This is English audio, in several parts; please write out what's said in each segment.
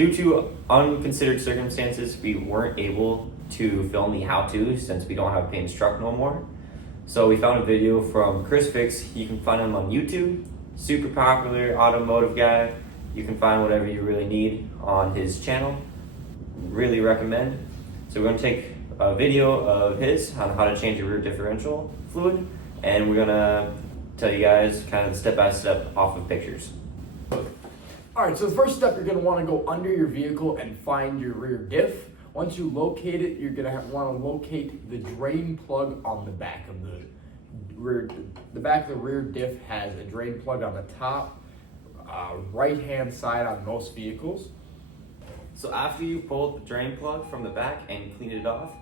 Due to unconsidered circumstances, we weren't able to film the how-to since we don't have Peyton's truck no more. So we found a video from Chris Fix. You can find him on YouTube. Super popular automotive guy. You can find whatever you really need on his channel. Really recommend. So we're going to take a video of his on how to change a rear differential fluid, and we're going to tell you guys kind of the step-by-step off of pictures. Alright, so the first step, you're going to want to go under your vehicle and find your rear diff. Once you locate it, you're going to want to locate the drain plug on the back of the rear. The back of the rear diff has a drain plug on the top, right-hand side on most vehicles. So after you pull the drain plug from the back and clean it off,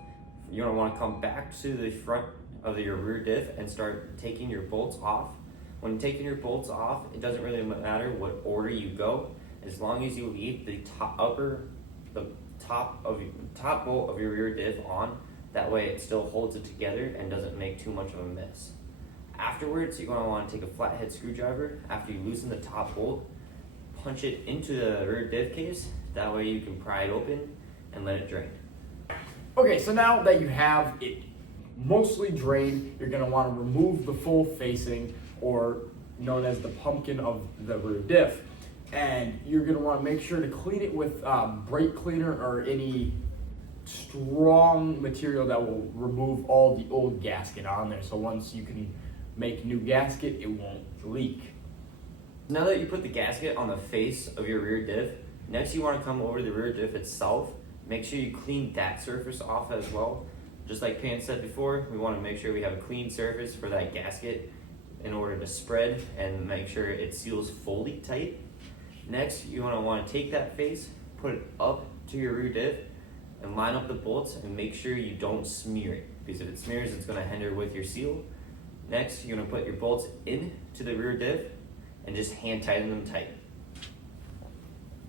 you're going to want to come back to the front of your rear diff and start taking your bolts off. When taking your bolts off, it doesn't really matter what order you go, as long as you leave the top bolt of your rear diff on. That way it still holds it together and doesn't make too much of a mess. Afterwards, you're going to want to take a flathead screwdriver. After you loosen the top bolt, punch it into the rear diff case. That way you can pry it open and let it drain. Okay, so now that you have it mostly drained, you're going to want to remove the full facing, or known as the pumpkin of the rear diff. And you're going to want to make sure to clean it with brake cleaner or any strong material that will remove all the old gasket on there. So once you can make new gasket, it won't leak. Now that you put the gasket on the face of your rear diff, next you want to come over to the rear diff itself. Make sure you clean that surface off as well. Just like Peyton said before, we want to make sure we have a clean surface for that gasket in order to spread and make sure it seals fully tight. Next, you want to take that face, put it up to your rear diff, and line up the bolts and make sure you don't smear it, because if it smears, it's going to hinder with your seal. Next, you're going to put your bolts into the rear diff and just hand tighten them tight.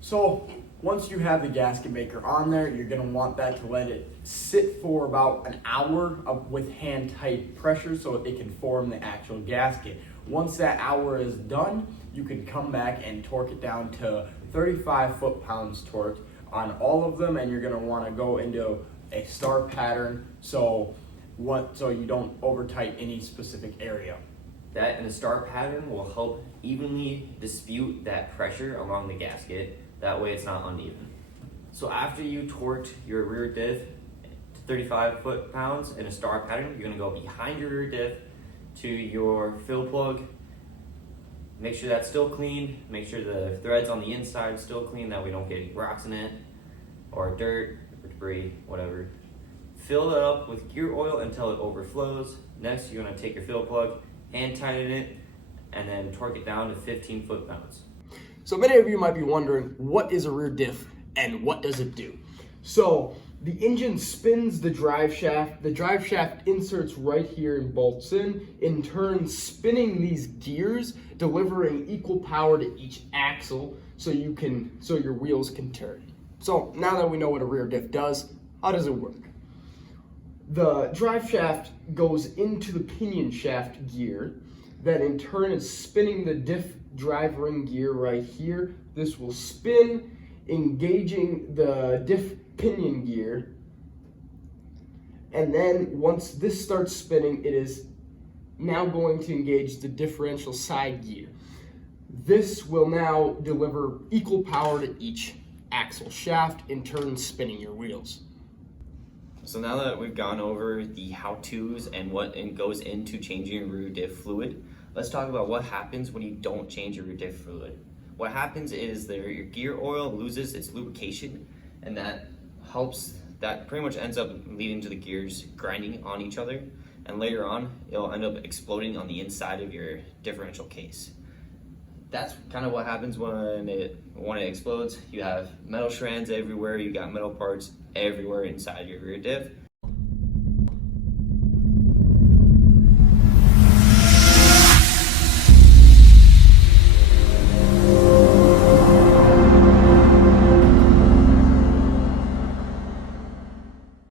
So once you have the gasket maker on there, you're going to want that to let it sit for about an hour with hand tight pressure so it can form the actual gasket. Once that hour is done, you can come back and torque it down to 35 foot-pounds torque on all of them, and you're going to want to go into a star pattern so you don't over-tight any specific area. That and the star pattern will help evenly distribute that pressure along the gasket. That way it's not uneven. So after you torqued your rear diff to 35 foot-pounds in a star pattern, you're going to go behind your rear diff to your fill plug. Make sure that's still clean. Make sure the threads on the inside are still clean, that we don't get any rocks in it or dirt or debris, whatever. Fill it up with gear oil until it overflows. Next, you're going to take your fill plug, hand tighten it, and then torque it down to 15 foot-pounds. So many of you might be wondering, what is a rear diff and what does it do? So the engine spins the drive shaft inserts right here and bolts in turn spinning these gears, delivering equal power to each axle so your wheels can turn. So now that we know what a rear diff does, how does it work? The drive shaft goes into the pinion shaft gear that in turn is spinning the diff drive ring gear right here. This will spin, engaging the diff pinion gear, and then once this starts spinning, it is now going to engage the differential side gear. This will now deliver equal power to each axle shaft, in turn spinning your wheels. So now that we've gone over the how-tos and what goes into changing your rear diff fluid, let's talk about what happens when you don't change your rear diff fluid. What happens is that your gear oil loses its lubrication, and that pretty much ends up leading to the gears grinding on each other, and later on it'll end up exploding on the inside of your differential case. That's kind of what happens when it explodes. You have metal strands everywhere, you got metal parts everywhere inside your rear diff,